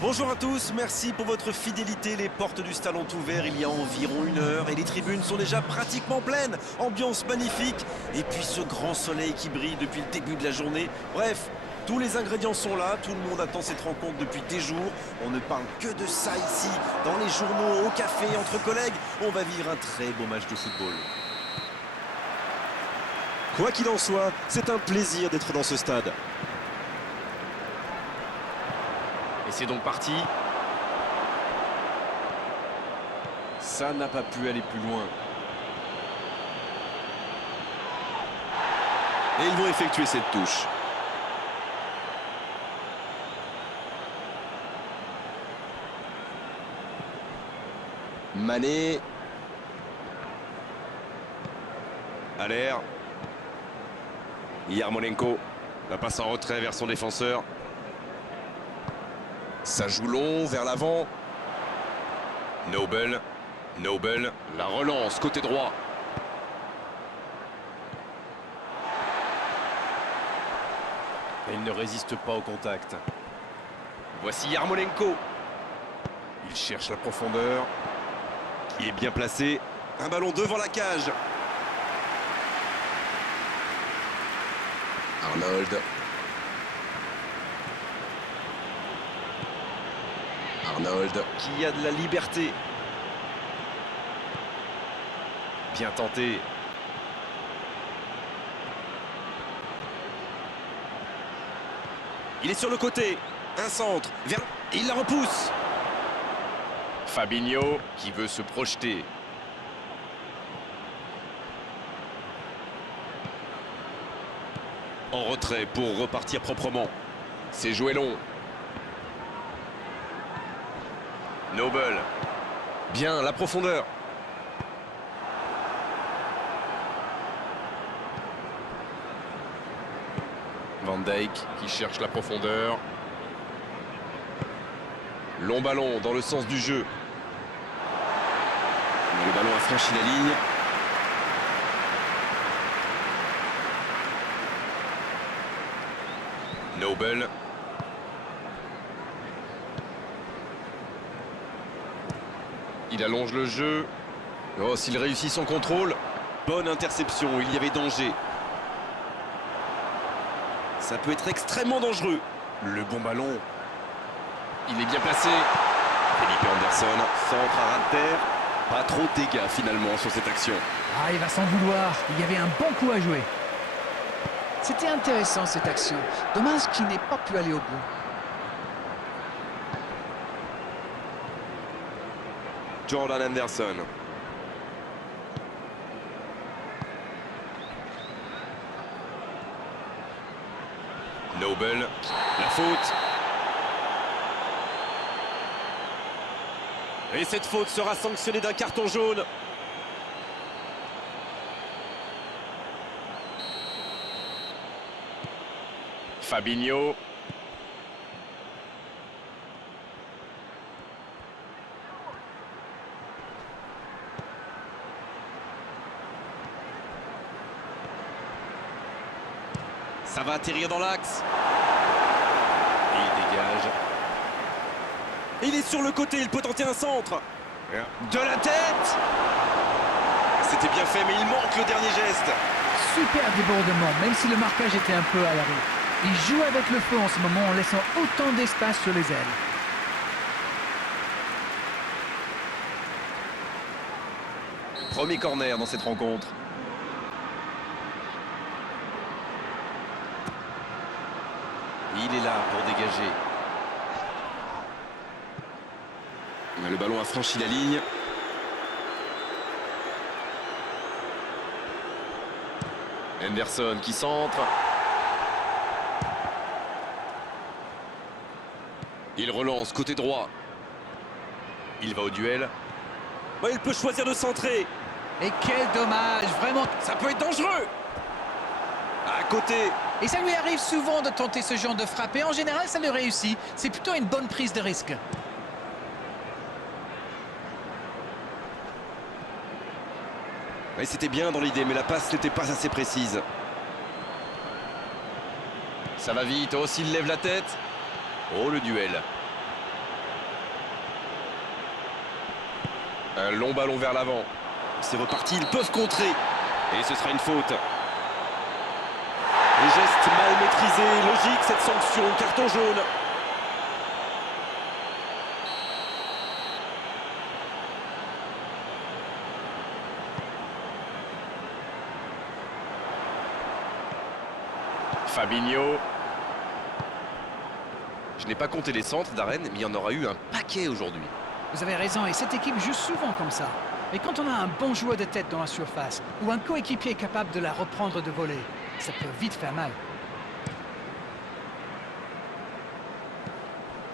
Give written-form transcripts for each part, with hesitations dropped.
Bonjour à tous, merci pour votre fidélité. Les portes du stade ont ouvert il y a environ 1 heure et les tribunes sont déjà pratiquement pleines. Ambiance magnifique et puis ce grand soleil qui brille depuis le début de la journée. Bref, tous les ingrédients sont là, tout le monde attend cette rencontre depuis des jours. On ne parle que de ça ici, dans les journaux, au café, entre collègues. On va vivre un très beau match de football. Quoi qu'il en soit, c'est un plaisir d'être dans ce stade. Et c'est donc parti. Ça n'a pas pu aller plus loin. Et ils vont effectuer cette touche. Mané. À l'air. Yarmolenko. La passe en retrait vers son défenseur. Ça joue long vers l'avant. Noble. La relance côté droit. Et il ne résiste pas au contact. Voici Yarmolenko. Il cherche la profondeur. Il est bien placé. Un ballon devant la cage. Arnold. Qui a de la liberté. Bien tenté. Il est sur le côté. Un centre. Il la repousse. Fabinho qui veut se projeter. En retrait pour repartir proprement. C'est joué long. Noble. Bien, la profondeur. Van Dijk qui cherche la profondeur. Long ballon dans le sens du jeu. Le ballon a franchi la ligne. Noble. Il allonge le jeu. Oh, s'il réussit son contrôle. Bonne interception, il y avait danger. Ça peut être extrêmement dangereux. Le bon ballon. Il est bien placé. Felipe Anderson, centre à ras de terre. Pas trop de dégâts finalement sur cette action. Ah, il va s'en vouloir. Il y avait un bon coup à jouer. C'était intéressant cette action. Dommage qu'il n'ait pas pu aller au bout. Jordan Henderson. Noble. La faute. Et cette faute sera sanctionnée d'un carton jaune. Fabinho. Ça va atterrir dans l'axe. Et il dégage. Et il est sur le côté, il peut tenter un centre. De la tête. C'était bien fait, mais il manque le dernier geste. Super débordement, même si le marquage était un peu à l'arrêt. Il joue avec le feu en ce moment en laissant autant d'espace sur les ailes. Premier corner dans cette rencontre. Il est là pour dégager. Le ballon a franchi la ligne. Henderson qui centre. Il relance côté droit. Il va au duel. Il peut choisir de centrer. Et quel dommage, vraiment. Ça peut être dangereux. À côté. Et ça lui arrive souvent de tenter ce genre de frappe. Et en général, ça le réussit. C'est plutôt une bonne prise de risque. C'était bien dans l'idée, mais la passe n'était pas assez précise. Ça va vite. Oh, s'il lève la tête. Oh, le duel. Un long ballon vers l'avant. C'est reparti, ils peuvent contrer. Et ce sera une faute. Les gestes mal maîtrisés, logique cette sanction, carton jaune. Fabinho. Je n'ai pas compté les centres d'Arène, mais il y en aura eu un paquet aujourd'hui. Vous avez raison, et cette équipe joue souvent comme ça. Mais quand on a un bon joueur de tête dans la surface, ou un coéquipier capable de la reprendre de volée, ça peut vite faire mal.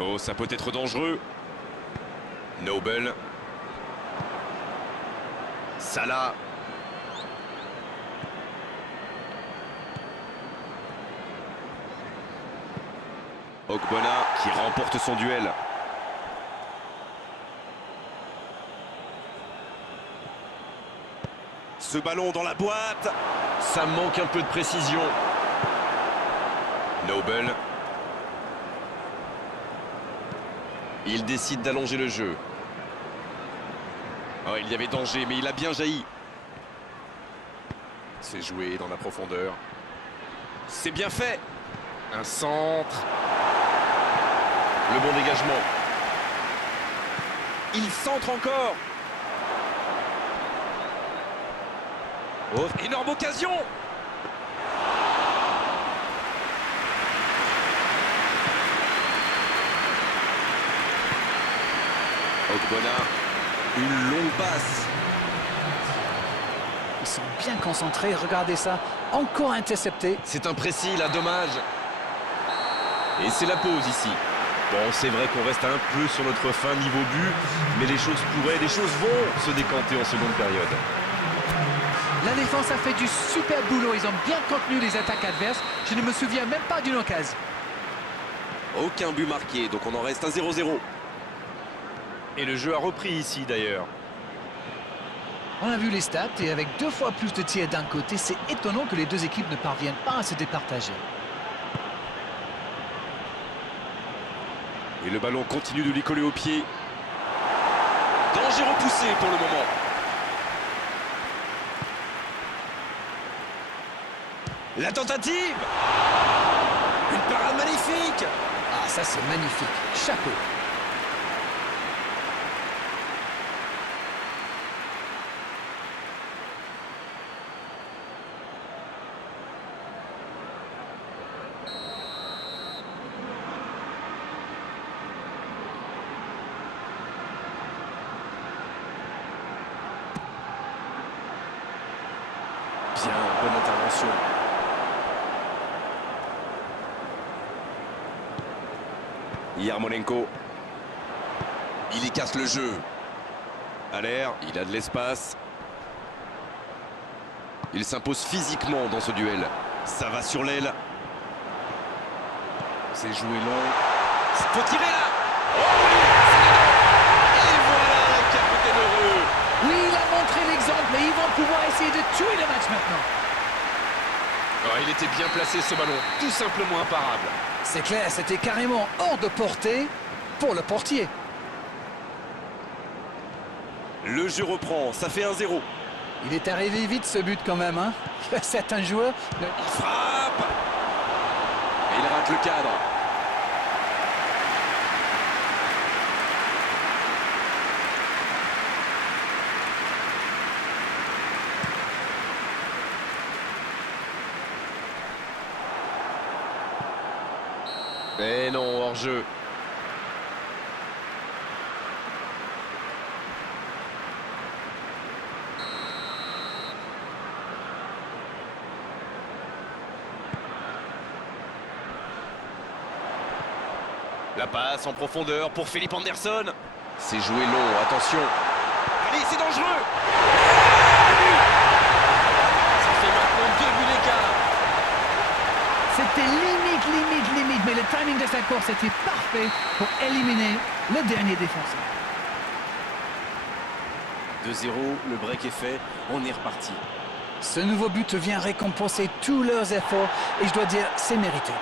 Oh, ça peut être dangereux. Noble. Salah. Ogbonna qui remporte son duel. Ce ballon dans la boîte. Ça manque un peu de précision. Noble. Il décide d'allonger le jeu. Oh, il y avait danger, mais il a bien jailli. C'est joué dans la profondeur. C'est bien fait. Un centre. Le bon dégagement. Il centre encore. Oh, énorme occasion. Ogbonna, une longue passe. Ils sont bien concentrés, regardez ça. Encore intercepté. C'est imprécis, là, dommage. Et c'est la pause ici. Bon, c'est vrai qu'on reste un peu sur notre fin niveau but, mais les choses vont se décanter en seconde période. La défense a fait du super boulot. Ils ont bien contenu les attaques adverses. Je ne me souviens même pas d'une occasion. Aucun but marqué, donc on en reste à 0-0. Et le jeu a repris ici d'ailleurs. On a vu les stats, et avec 2 fois plus de tirs d'un côté, c'est étonnant que les deux équipes ne parviennent pas à se départager. Et le ballon continue de lui coller au pied. Danger repoussé pour le moment. La tentative. Une parade magnifique. Ah, ça c'est magnifique. Chapeau. Bien, bonne intervention. Yarmolenko. Il y casse le jeu. À l'air, il a de l'espace. Il s'impose physiquement dans ce duel. Ça va sur l'aile. C'est joué long. Faut tirer là. Oh oui, et voilà, capitaine heureux. Oui, il a montré l'exemple et ils vont pouvoir essayer de tuer le match maintenant. Oh, il était bien placé ce ballon, tout simplement imparable. C'est clair, c'était carrément hors de portée pour le portier. Le jeu reprend, ça fait 1-0. Il est arrivé vite ce but quand même, hein. Certains joueurs... Il frappe. Et il rate le cadre. Mais non, hors-jeu. La passe en profondeur pour Philippe Anderson. C'est joué long, attention. Allez, c'est dangereux. Ça fait maintenant 2 buts d'écart. C'était limite, mais le timing de sa course était parfait pour éliminer le dernier défenseur. 2-0, le break est fait, on est reparti. Ce nouveau but vient récompenser tous leurs efforts et je dois dire, c'est mérité.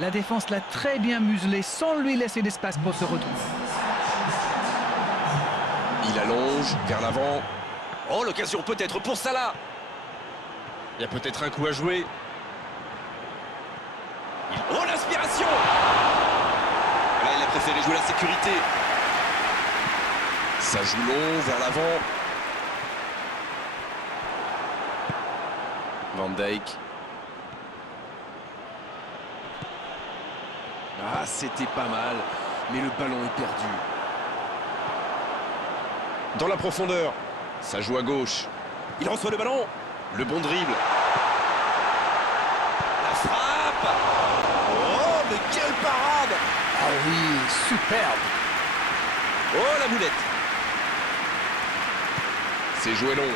La défense l'a très bien muselé sans lui laisser d'espace pour se retrouver. Il allonge vers l'avant. Oh, l'occasion peut-être pour Salah. Il y a peut-être un coup à jouer. Oh, l'inspiration! Là, il a préféré jouer la sécurité. Ça joue long vers l'avant. Van Dijk. Ah, c'était pas mal, mais le ballon est perdu. Dans la profondeur, ça joue à gauche. Il reçoit le ballon. Le bon dribble. La frappe. Oh, mais quelle parade! Ah oui, superbe. Oh, la boulette. C'est joué long.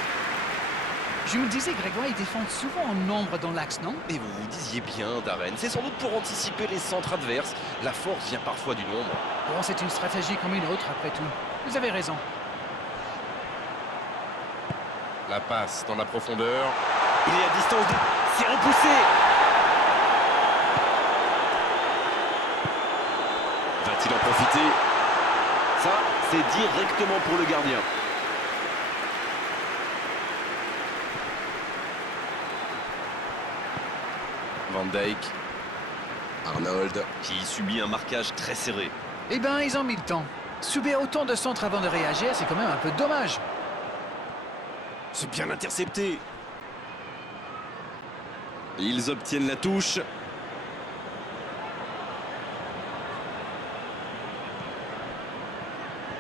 Je me disais, Grégoire, ils défendent souvent en nombre dans l'axe, non? Et vous vous disiez bien, Darren, c'est sans doute pour anticiper les centres adverses. La force vient parfois du nombre. Bon, c'est une stratégie comme une autre, après tout. Vous avez raison. La passe dans la profondeur. Il est à distance de... C'est repoussé. Va-t-il en profiter? Ça, c'est directement pour le gardien. Van Dijk. Arnold, qui subit un marquage très serré. Eh ben, ils ont mis le temps. Subir autant de centres avant de réagir, c'est quand même un peu dommage. C'est bien intercepté. Ils obtiennent la touche.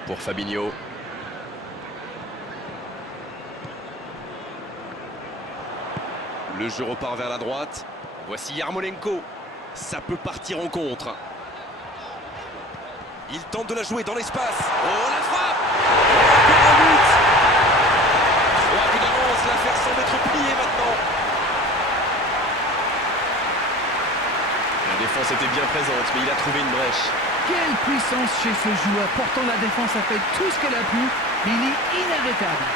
Pour Fabinho. Le jeu repart vers la droite. Voici Yarmolenko. Ça peut partir en contre. Il tente de la jouer dans l'espace. Oh, la frappe! Oh, but! 3 buts d'avance, l'affaire semble être pliée maintenant. La défense était bien présente, mais il a trouvé une brèche. Quelle puissance chez ce joueur. Pourtant, la défense a fait tout ce qu'elle a pu, mais il est inarrêtable.